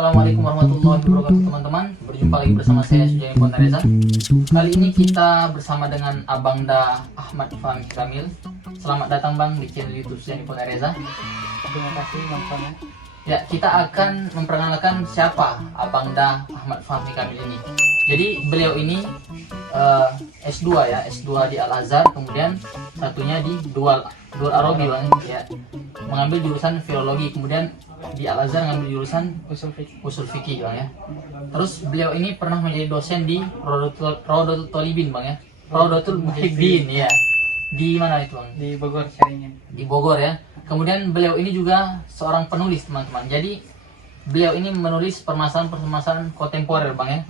Assalamualaikum warahmatullahi wabarakatuh teman-teman. Berjumpa lagi bersama saya Sujani Pontareza. Kali ini kita bersama dengan Abang Da Ahmad Fahmi Kamil. Selamat datang Bang di channel YouTube Sujani Pontareza. Terima kasih Bang Fana. Ya, kita akan memperkenalkan siapa Abang Da Ahmad Fahmi Kamil ini. Jadi beliau ini S2 ya, S2 di Al-Azhar, kemudian satunya di Dual Arabi Bang ya. Mengambil jurusan filologi, kemudian di Al-Azhar ngambil jurusan usul fikih Bang ya. Terus beliau ini pernah menjadi dosen di Raudatul Thalibin Bang ya. Raudatul Muhibbin ya. Di mana itu Bang? Di Bogor, Caringin. Di Bogor ya. Kemudian beliau ini juga seorang penulis teman-teman. Jadi beliau ini menulis permasalahan-permasalahan kontemporer Bang ya.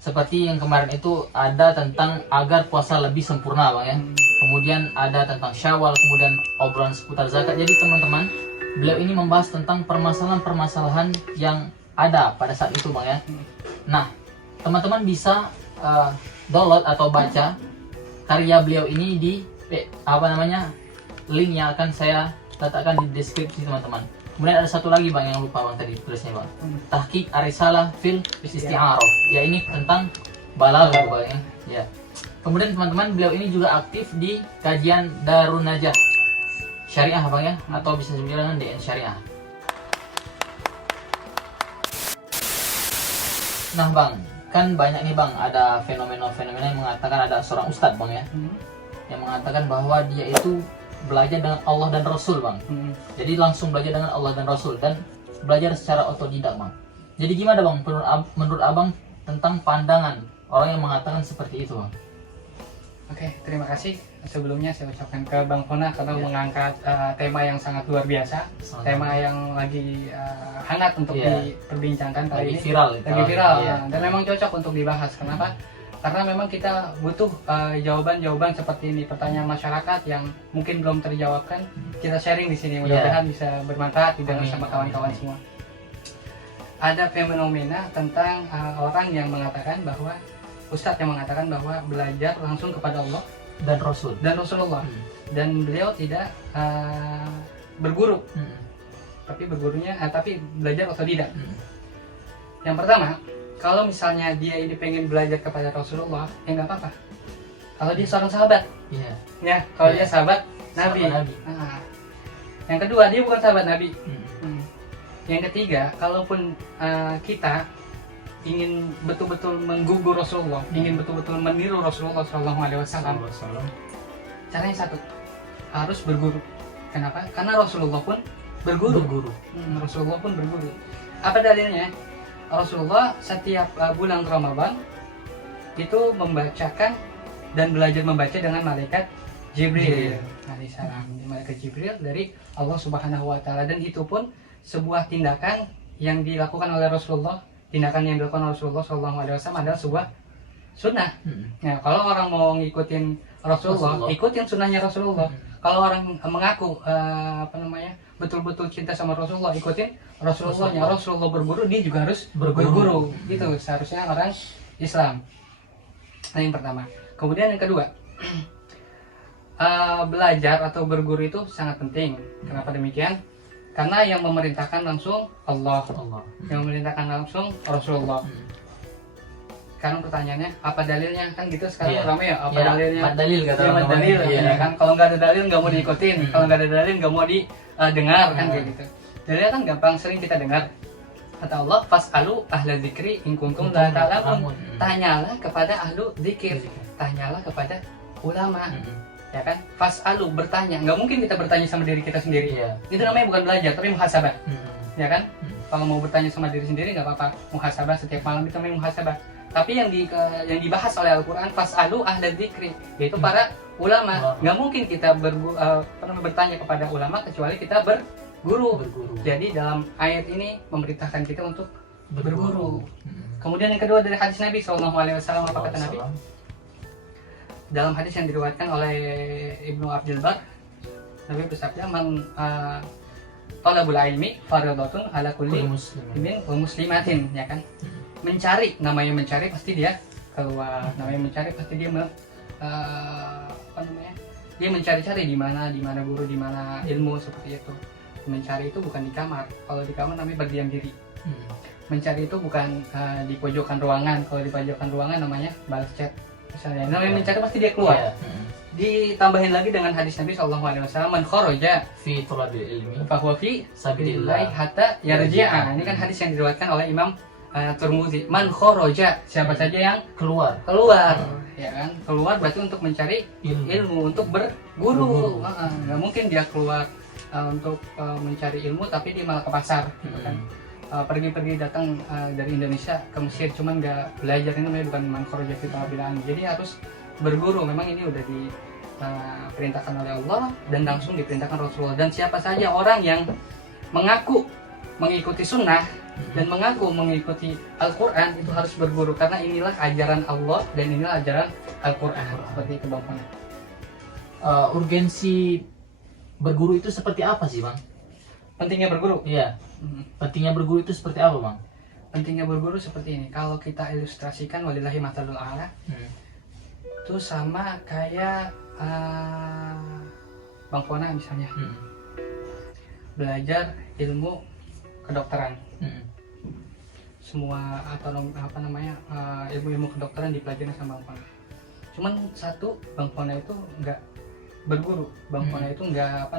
Seperti yang kemarin itu ada tentang agar puasa lebih sempurna Bang ya. Kemudian ada tentang Syawal, kemudian obrolan seputar zakat. Jadi teman-teman, beliau ini membahas tentang permasalahan-permasalahan yang ada pada saat itu Bang ya. Nah, teman-teman bisa download atau baca karya beliau ini di link yang akan saya letakkan di deskripsi teman-teman. Kemudian ada satu lagi Bang yang lupa Bang tadi tulisnya Bang. Tahqiq Arisalah fil Isti'arah. Ya ini tentang balaghah Bang ya. Ya. Kemudian teman-teman, beliau ini juga aktif di kajian Darun Najah Syariah Bang ya, atau bisa dibilang DN Syariah. Nah Bang, kan banyak nih Bang, ada fenomena-fenomena yang mengatakan ada seorang ustadz Bang ya, yang mengatakan bahwa dia itu belajar dengan Allah dan Rasul Bang. Jadi langsung belajar dengan Allah dan Rasul dan belajar secara otodidak Bang. Jadi gimana Bang menurut Abang tentang pandangan orang yang mengatakan seperti itu Bang? Oke, terima kasih. Sebelumnya saya ucapkan ke Bang Fona karena mengangkat tema yang sangat luar biasa, tema yang lagi hangat untuk diperbincangkan kali ini. Lagi viral. Dan memang cocok untuk dibahas. Kenapa? Karena memang kita butuh jawaban-jawaban seperti ini, pertanyaan masyarakat yang mungkin belum terjawabkan. Kita sharing di sini, mudah-mudahan bisa bermanfaat didengar sama kawan-kawan semua. Ada fenomena tentang orang yang mengatakan bahwa Ustadz yang mengatakan bahwa belajar langsung kepada Allah dan Rasulullah, dan beliau tidak berguru, tapi belajar otodidak. Yang pertama, kalau misalnya dia ini pengen belajar kepada Rasulullah, ya nggak apa-apa. Kalau dia seorang sahabat, ya kalau dia sahabat Nabi. Nah, yang kedua, dia bukan sahabat Nabi. Yang ketiga, kalaupun kita ingin betul-betul menggugur Rasulullah, ingin betul-betul meniru Rasulullah SAW, caranya satu, harus berguru. Kenapa? Karena Rasulullah pun berguru. Rasulullah pun berguru. Apa dalilnya? Rasulullah setiap bulan Ramadan itu membacakan dan belajar membaca dengan malaikat Jibril. Malaikat Jibril dari Allah Subhanahu Wa Taala, dan itu pun sebuah tindakan yang dilakukan oleh Rasulullah. Tindakan yang dilakukan Rasulullah SAW adalah sebuah sunnah. Nah, kalau orang mau ngikutin Rasulullah, ikutin sunnahnya Rasulullah. Kalau orang mengaku betul-betul cinta sama Rasulullah, ikutin Rasulullahnya. Rasulullah berguru, dia juga harus berguru. Itu seharusnya orang Islam. Nah, yang pertama. Kemudian yang kedua, belajar atau berguru itu sangat penting. Kenapa demikian? Karena yang memerintahkan langsung Allah. Yang memerintahkan langsung Rasulullah. Sekarang pertanyaannya, apa dalilnya? Kan gitu sekarang ramai ya, apa dalilnya? Dalil kata orang. Ya kan, kalau nggak ada dalil nggak mau diikutin, kalau nggak ada dalil nggak mau didengar kan kayak gitu. Dalilnya kan gampang, sering kita dengar. Kata Allah, fas'alu ahla dzikri in kuntum la ta'lamun. Tanyalah kepada ahlu dzikir, tanyalah kepada ulama. Ya kan, fas'alu, bertanya. Nggak mungkin kita bertanya sama diri kita sendiri. Itu namanya bukan belajar, tapi muhasabah. Ya kan, kalau mau bertanya sama diri sendiri nggak apa-apa, muhasabah setiap malam itu namanya muhasabah. Tapi yang dibahas oleh Al-Quran, fas'alu ahla dzikri, yaitu para ulama. Nggak mungkin kita bertanya kepada ulama kecuali kita berguru. Jadi dalam ayat ini memerintahkan kita untuk berguru. Kemudian yang kedua dari hadis Nabi SAW, apa kata Nabi? Dalam hadis yang diriwayatkan oleh Ibnu Abdul Bar, Nabi bersabda, talabul ilmi fardhatun ala kulli muslimin wa muslimatin, ya kan? Mencari, namanya mencari pasti dia keluar, namanya mencari pasti dia dia mencari-cari di mana guru, di mana ilmu, seperti itu. Mencari itu bukan di kamar. Kalau di kamar namanya berdiam diri. mencari itu bukan di pojokan ruangan. Kalau di pojokan ruangan namanya balas chat misalnya. Namanya mencari pasti dia keluar. Iya. Ditambahin lagi dengan hadis Nabi SAW, man kharaja Fi thalabil ilmi fahuwa fi sabilillah sabilillah hatta yarji'a. Ini kan hadis yang diriwayatkan oleh Imam Tirmidzi. Man kharaja, siapa saja yang keluar. ya kan, keluar berarti untuk mencari ilmu, untuk berguru. Nggak mungkin dia keluar untuk mencari ilmu tapi dia malah ke pasar gitu kan. Pergi-pergi datang dari Indonesia ke Mesir cuman nggak belajar, ini namanya bukan man kharaja fi sabilillah. Jadi harus berguru. Memang ini udah diperintahkan oleh Allah dan langsung diperintahkan Rasulullah. Dan siapa saja orang yang mengaku mengikuti sunnah dan mengaku mengikuti Al-Quran itu harus berguru, karena inilah ajaran Allah dan inilah ajaran Al-Quran. Seperti itu Bang Fona. Urgensi berguru itu seperti apa sih Bang? Pentingnya berguru? Iya. Pentingnya berguru itu seperti apa Bang? Pentingnya berguru seperti ini. Kalau kita ilustrasikan, walillahi mathalul a'la, itu sama kayak Bang Fona misalnya belajar ilmu kedokteran. Semua ilmu-ilmu kedokteran dipelajari sama Bang Fona. Cuman satu, Bang Fona itu nggak berguru. Bang Fona itu nggak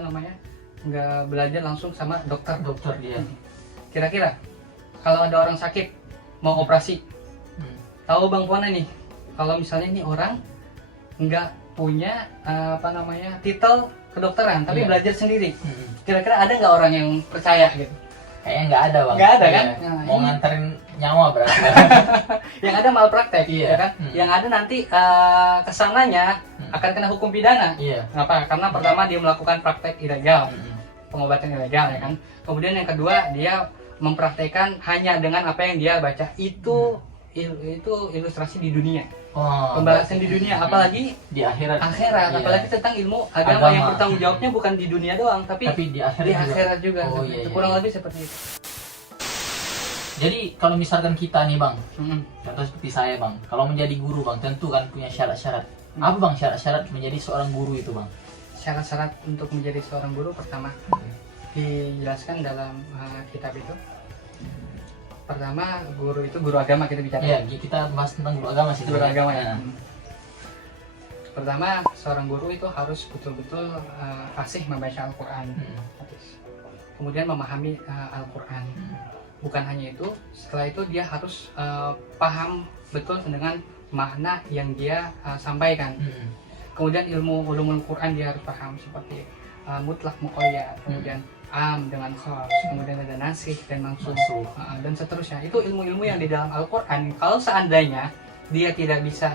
belajar langsung sama dokter dia. Kira-kira kalau ada orang sakit mau operasi, tahu Bang Fona nih, kalau misalnya ini orang nggak punya titel kedokteran tapi belajar sendiri, kira-kira ada nggak orang yang percaya gitu? Kayaknya nggak ada Bang. Nggak ada kan? Iya. Mau nganterin nyawa berarti. Yang ada malpraktek, Iya. ya kan? Yang ada nanti kesananya akan kena hukum pidana. Iya. Kenapa? Karena pertama dia melakukan praktek ilegal, pengobatan ilegal, ya kan. Kemudian yang kedua dia mempraktekkan hanya dengan apa yang dia baca. Itu ilustrasi di dunia. Pembahasan di dunia, apalagi di akhirat. Iya. Apalagi tentang ilmu agama yang bertanggung jawabnya bukan di dunia doang, tapi di akhirat juga. Iya. Kurang lebih seperti itu. Jadi kalau misalkan kita nih Bang, contoh seperti saya Bang, kalau menjadi guru Bang, tentu kan punya syarat-syarat. Apa Bang syarat-syarat menjadi seorang guru itu Bang? Syarat-syarat untuk menjadi seorang guru pertama dijelaskan dalam kitab itu. Pertama, guru itu guru agama kita bicara. Iya, kita bahas tentang guru agama sih. Guru agama ya. Pertama, seorang guru itu harus betul-betul fasih membaca Al-Quran. Kemudian memahami Al-Quran. Bukan hanya itu, setelah itu dia harus paham betul dengan makna yang dia sampaikan. Kemudian ilmu ulumul Quran dia harus paham, seperti mutlak muqayyad, kemudian am dengan khas, kemudian ada nasih dan mansuh, dan seterusnya. Itu ilmu-ilmu yang di dalam Al-Quran. Kalau seandainya dia tidak bisa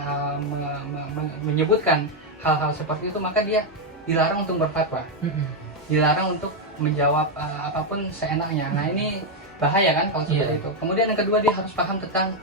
menyebutkan hal-hal seperti itu, maka dia dilarang untuk berfatwa, dilarang untuk menjawab apapun seenaknya. Nah ini bahaya kan kalau seperti itu. Kemudian yang kedua, dia harus paham tentang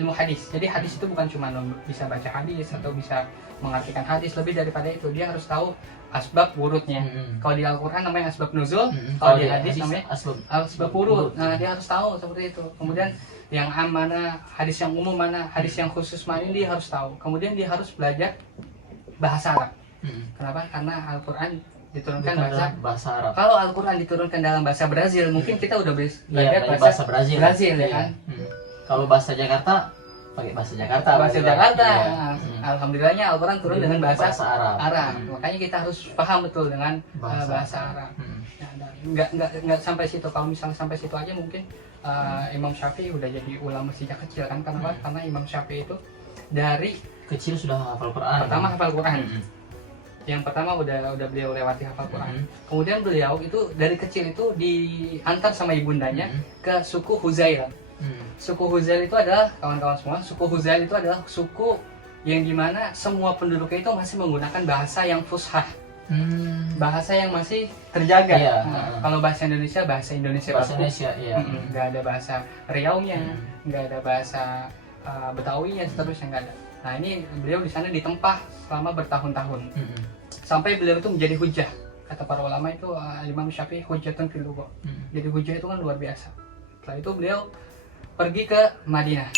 ilmu hadis. Jadi hadis itu bukan cuma bisa baca hadis atau bisa mengartikan hadis, lebih daripada itu dia harus tahu asbab wurudnya. Kalau di Al-Quran namanya asbab nuzul, kalau di hadis namanya asbab wurud. Nah dia harus tahu seperti itu. Kemudian yang am mana, hadis yang umum mana, hadis yang khusus mana, ini dia harus tahu. Kemudian dia harus belajar bahasa Arab. Kenapa? Karena Al-Quran diturunkan bahasa Arab. Kalau Al-Quran diturunkan dalam bahasa Brazil, mungkin kita udah belajar bahasa Brazil ya kan. Kalau bahasa Jakarta pakai bahasa Jakarta. Alhamdulillahnya Al-Quran turun dengan bahasa Arab. Makanya kita harus paham betul dengan bahasa Arab. Nggak sampai situ. Kalau misalnya sampai situ aja mungkin Imam Syafi'i udah jadi ulama sejak kecil kan. Kenapa? Karena Imam Syafi'i itu dari kecil sudah hafal Quran. Pertama hafal Quran. Yang pertama udah beliau lewati hafal Quran. Kemudian beliau itu dari kecil itu diantar sama ibundanya ke suku Huzail. Suku Huzail itu adalah, kawan-kawan semua, suku Huzail itu adalah suku yang dimana semua penduduknya itu masih menggunakan bahasa yang fushah, bahasa yang masih terjaga. Kalau bahasa Indonesia nggak ada bahasa Riau-nya, nggak ada bahasa Betawi-nya, seterusnya nggak ada. Nah ini beliau di sana ditempah selama bertahun-tahun, sampai beliau itu menjadi hujah. Kata para ulama itu Imam Syafi'i hujjatun fil lugha. Jadi hujah itu kan luar biasa. Setelah itu beliau pergi ke Madinah.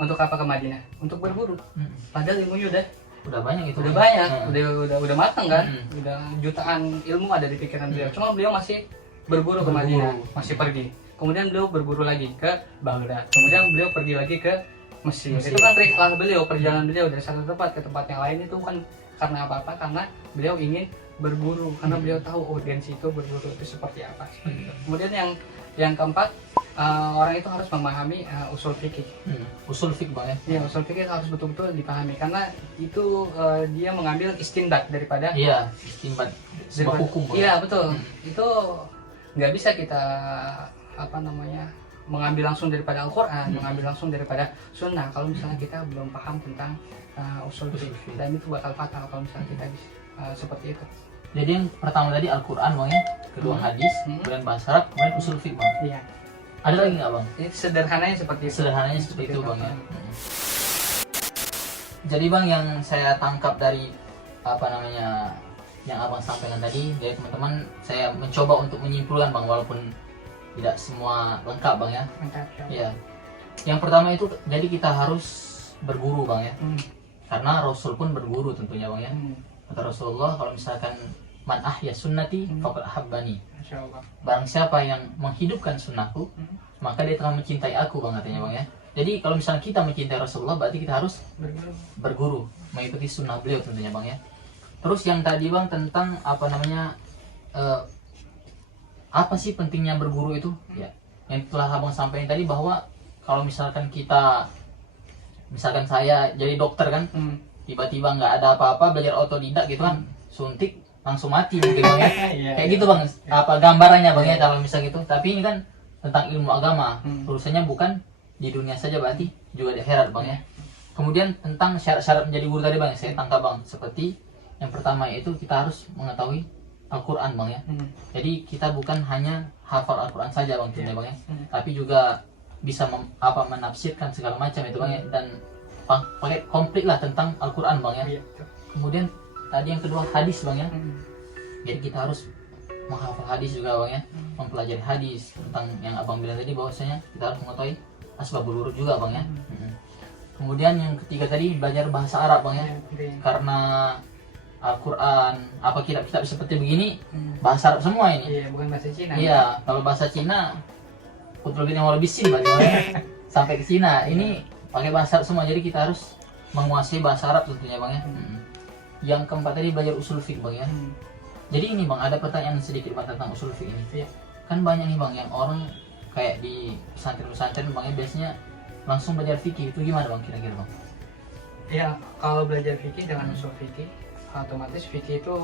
Untuk apa ke Madinah? Untuk berburu. Padahal ilmunya udah banyak itu. Udah banyak, udah matang kan? Udah jutaan ilmu ada di pikiran beliau. Cuma beliau masih berburu ke Madinah, masih pergi. kemudian beliau berguru lagi ke Baghdad, kemudian beliau pergi lagi ke Mesir. Mesir. Itu kan rihlah beliau, perjalanan beliau dari satu tempat ke tempat yang lain itu kan karena apa? Karena beliau ingin berguru, karena beliau tahu urgensi itu berguru itu seperti apa. Kemudian yang keempat, orang itu harus memahami usul fikih. Usul fikih bang ya. Ya, usul fikih harus betul-betul dipahami karena itu dia mengambil istinbat daripada Iya, istinbat sebuah hukum bang. Iya betul. Itu nggak bisa kita mengambil langsung daripada Al-Quran, mengambil langsung daripada Sunnah kalau misalnya kita belum paham tentang usul fikih, dan itu bakal fatal kalau misalnya kita seperti itu. Jadi yang pertama tadi Al-Quran bang ya, kedua hadis, kemudian bahasa Arab, kemudian usul fikih bang. Iya. Ada lagi nggak bang? Ini sederhananya seperti itu. Sederhananya seperti itu bang ya. Jadi bang, yang saya tangkap dari yang abang sampaikan tadi, dari teman-teman, saya mencoba untuk menyimpulkan bang, walaupun tidak semua lengkap bang ya. Mantap. Ya. Yang pertama itu, jadi kita harus berguru bang ya, karena Rasul pun berguru tentunya bang ya. Kata Rasulullah, kalau misalkan man ahya sunnati faqad ahabbani. Masya Allah. Barang siapa yang menghidupkan sunnahku, maka dia telah mencintai aku bang, katanya bang ya. Jadi kalau misalnya kita mencintai Rasulullah, berarti kita harus berguru, mengikuti sunnah beliau tentunya bang ya. Terus yang tadi bang tentang apa sih pentingnya berguru itu? Ya, yang telah abang sampaikan tadi, bahwa kalau misalkan saya jadi dokter kan, tiba-tiba nggak ada apa-apa, belajar otodidak gitu kan, suntik langsung mati mungkin bang ya. Kayak gitu bang, apa gambarannya bang ya kalau misalnya gitu. Tapi ini kan tentang ilmu agama, urusannya bukan di dunia saja, berarti juga di akhirat bang ya. Kemudian tentang syarat-syarat menjadi guru tadi bang, saya tangkap bang, seperti yang pertama yaitu kita harus mengetahui Al-Quran bang ya. Jadi kita bukan hanya hafal Al-Quran saja bang, bang ya, tapi juga bisa menafsirkan segala macam itu bang ya, dan pakai komplit lah tentang Al-Quran bang ya. Kemudian tadi yang kedua hadis bang ya. Jadi kita harus menghafal hadis juga bang ya, mempelajari hadis tentang yang abang bilang tadi, bahwasanya kita harus mengetahui asbabul wurud juga bang ya. Kemudian yang ketiga tadi, belajar bahasa Arab bang ya, karena Al-Quran, kitab-kitab seperti begini bahasa Arab semua ini. Iya, bukan bahasa Cina. Iya, kalau bahasa Cina yang lebih sin berarti bang ya. Sampai ke Cina ini pakai bahasa Arab semua, jadi kita harus menguasai bahasa Arab tentunya bang ya. Yang keempat tadi, belajar usul fiqh bang ya. Jadi ini bang, ada pertanyaan sedikit bang tentang usul fiqh ini. Kan banyak nih bang yang orang kayak di pesantren-pesantren bang ya, biasanya langsung belajar fikih, itu gimana bang kira-kira bang? Ya, kalau belajar fikih dengan usul fikih, otomatis fikih itu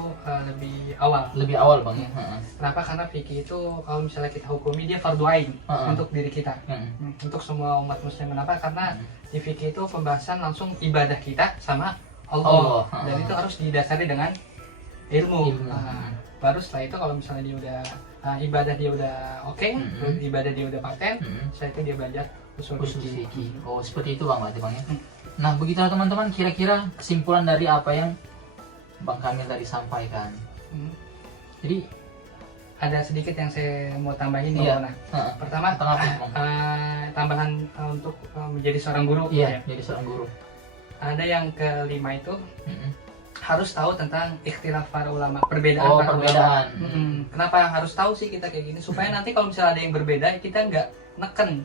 lebih awal bang ya. Kenapa? Karena fikih itu kalau misalnya kita hukumi, dia fardu ain untuk diri kita, untuk semua umat muslim. Kenapa? Karena di fikih itu pembahasan langsung ibadah kita sama Allah. Dan itu harus didasari dengan ilmu. Baru setelah itu kalau misalnya dia udah ibadah dia udah oke, ibadah dia udah paten, setelah itu dia belajar usul fikih. Oh, seperti itu bang berarti bang ya. Nah begitulah teman-teman, kira-kira kesimpulan dari apa yang Bang Kamil tadi sampaikan. Jadi ada sedikit yang saya mau tambahin. Pertama, tambahan untuk menjadi seorang guru. Iya, jadi seorang guru. Ada yang kelima itu harus tahu tentang ikhtilaf para ulama, perbedaan para ulama. Kenapa harus tahu sih kita kayak gini? Supaya nanti kalau misalnya ada yang berbeda, kita nggak neken.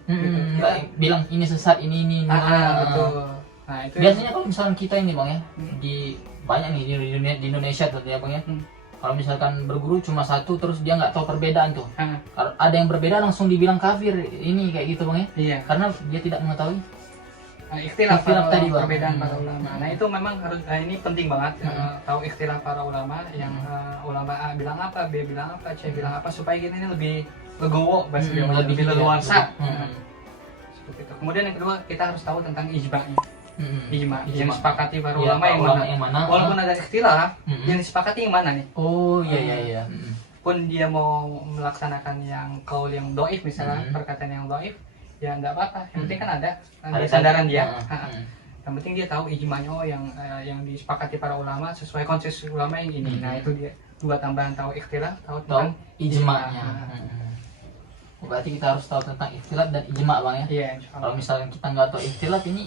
Nggak bilang ini sesat, ini. Betul. Nah, itu biasanya kalau misalkan kita ini bang ya, banyak nih di Indonesia tentunya bang ya. Kalau misalkan berguru cuma satu, terus dia nggak tahu perbedaan tuh. Kalau ada yang berbeda langsung dibilang kafir, ini kayak gitu bang ya. Iya. Karena dia tidak mengetahui ikhtilaf tadi bang. Perbedaan para ulama. Nah itu memang harus, ini penting banget tahu ikhtilaf para ulama. Yang ulama A bilang apa, B bilang apa, C bilang apa, supaya kita ini lebih legowo, lebih leluasa. Seperti itu. Kemudian yang kedua, kita harus tahu tentang ijma'nya. Ijma yang disepakati para ulama yang mana. Walaupun ada ikhtilaf, yang disepakati yang mana nih? Oh iya. Pun dia mau melaksanakan yang qaul yang dhaif misalnya, perkataan yang dhaif, ya enggak apa-apa. Yang penting kan ada sandaran dia. Yang penting dia tahu ijma'nya, yang disepakati para ulama sesuai konsensus ulama yang ini. Nah, itu dia dua tambahan, tahu ikhtilaf, tahu tentang ijma'nya. Berarti kita harus tahu tentang ikhtilaf dan ijma' bang ya. Iya, insyaallah. Kalau misalnya kita nggak tahu ikhtilaf, ini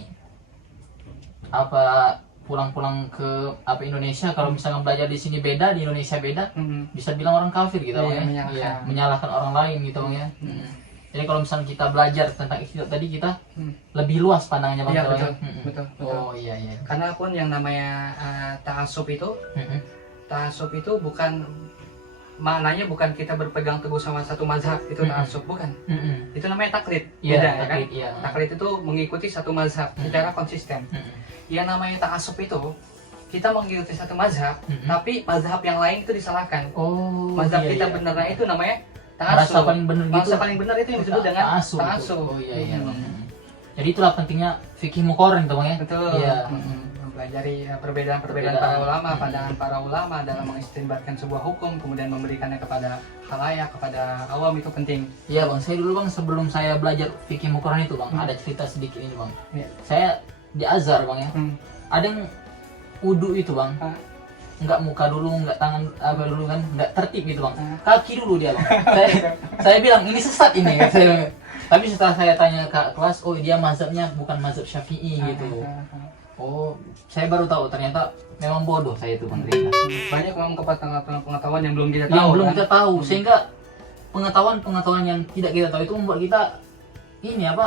pulang-pulang ke Indonesia, kalau misalnya belajar di sini beda, di Indonesia beda, bisa bilang orang kafir gitu bang ya. Menyalahkan orang lain gitu bang ya. Jadi kalau misalnya kita belajar tentang ikhtidat tadi, kita Hmm. lebih luas pandangannya bang. Iya, Kalau betul. ya? Mm-mm. Betul. Oh iya iya. Karena pun yang namanya ta'assub itu, Mm-mm. ta'assub itu bukan maknanya bukan kita berpegang teguh sama satu mazhab itu ta'assub, bukan. Mm-mm. Itu namanya taklid. Iya, Beda ya kan? taklid, iya. Taklid itu mengikuti satu mazhab secara konsisten. Mm-mm. Yang namanya ta'assub itu kita mengikuti satu mazhab, Mm-mm. tapi mazhab yang lain itu disalahkan. Oh Mazhab iya, kita iya. benernya itu namanya Merasa ta'assub. paling benar gitu. Merasa paling benar itu yang disebut dengan ta'assub. ta'assub. Oh iya iya bang. Hmm. Jadi itulah pentingnya fikih muqarrin tuh bang ya. Betul. Iya. Mempelajari perbedaan-perbedaan para ulama, pandangan para ulama dalam mengistinbatkan sebuah hukum, kemudian memberikannya kepada khalayak, kepada awam, itu penting. Iya bang, saya dulu bang sebelum saya belajar fikih muqarrin itu bang, ada cerita sedikit ini bang. Iya. Saya di Azhar bang ya. Ada yang wudu itu bang, Ah. nggak muka dulu, nggak tangan apa dulu kan, nggak tertib gitu bang. Ah. Kaki dulu dia bang. saya bilang ini sesat ini. Tapi setelah saya tanya ke kelas, oh dia mazhabnya bukan mazhab Syafi'i gitu. Oh, saya baru tahu ternyata memang bodoh saya itu bang. Banyak memang pengetahuan yang belum kita tahu. Yang belum kan? kita tahu, sehingga pengetahuan yang tidak kita tahu itu membuat kita ini apa,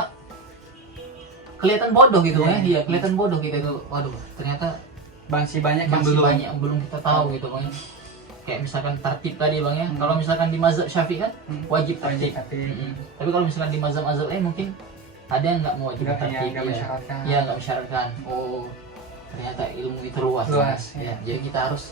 kelihatan bodoh gitu Iya. ya. Iya, kelihatan bodoh kita itu. Waduh, ternyata Masih banyak yang masih belum. banyak yang belum kita tahu gitu bang. Kayak misalkan tertib tadi bang ya. Kalau misalkan di mazhab Syafi'i kan wajib tertib. Tapi Tapi kalau misalkan di mazhab-mazhab lain mungkin ada yang nggak mewajibkan tertib. nggak Iya. mensyaratkan. Iya, nggak mensyaratkan. Oh, ternyata ilmu itu luas. Luas, Bang. iya. Ya. Jadi kita harus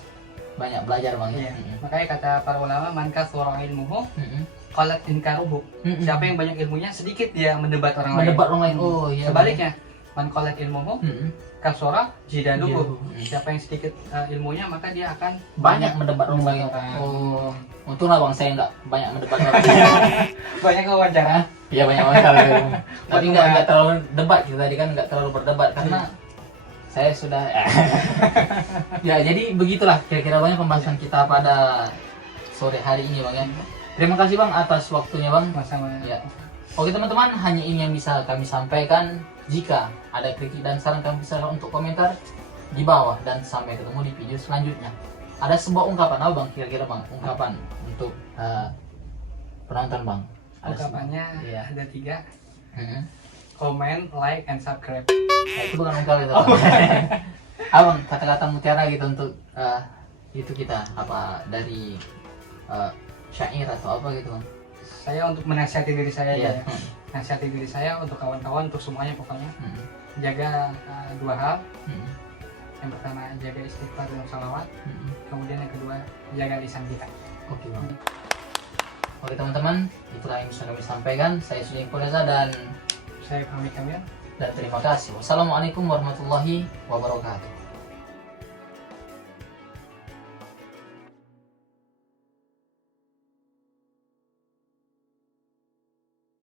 banyak belajar bang ya. Iya. Makanya kata para ulama, man katsura ilmuhu Mm-mm. qalat inkaruhu. Mm-mm. Siapa yang banyak ilmunya, sedikit dia mendebat orang lain. Mendebat orang lain. Oh iya. Sebaliknya, man qalat ilmuhu Mm-mm. katsura jidaluhu. Iya. Siapa yang sedikit ilmunya, maka dia akan Banyak mendebat orang lain. orang. Oh, untunglah bang saya nggak banyak mendebat orang lain. banyak wawancara. Iya banyak masalah. Tapi Buat nggak terlalu debat kita tadi kan, nggak terlalu berdebat karena saya sudah. Ya jadi begitulah kira-kira banyak pembahasan kita pada sore hari ini bang ya. Terima kasih bang atas waktunya bang. Sama-sama. Ya. Oke teman-teman, hanya ini yang bisa kami sampaikan. Jika ada kritik dan saran, kami bisa untuk komentar di bawah, dan sampai ketemu di video selanjutnya. Ada sebuah ungkapan apa bang kira-kira bang? Ungkapan untuk penonton bang. Ada Ungkapannya sebuah- Iya. ada 3. Mm-hmm. Comment, like, and subscribe. Nah, itu bukan ungkapan itu. Bang. Abang kata-kata mutiara gitu untuk itu kita apa dari syair atau apa gitu bang? Saya untuk menasihati diri saya aja Iya. ya. Nasihati diri saya, untuk kawan-kawan, untuk semuanya pokoknya. Mm-hmm. Jaga 2 hal. Mm-hmm. Yang pertama, jaga istighfar dan salawat. Mm-hmm. Kemudian yang kedua, jaga lisan kita. Oke bang. Oke teman-teman, itulah yang bisa kami sampaikan. Saya Sudin Reza dan Saya Fahmi Kamil. terima kasih. Wassalamualaikum warahmatullahi wabarakatuh.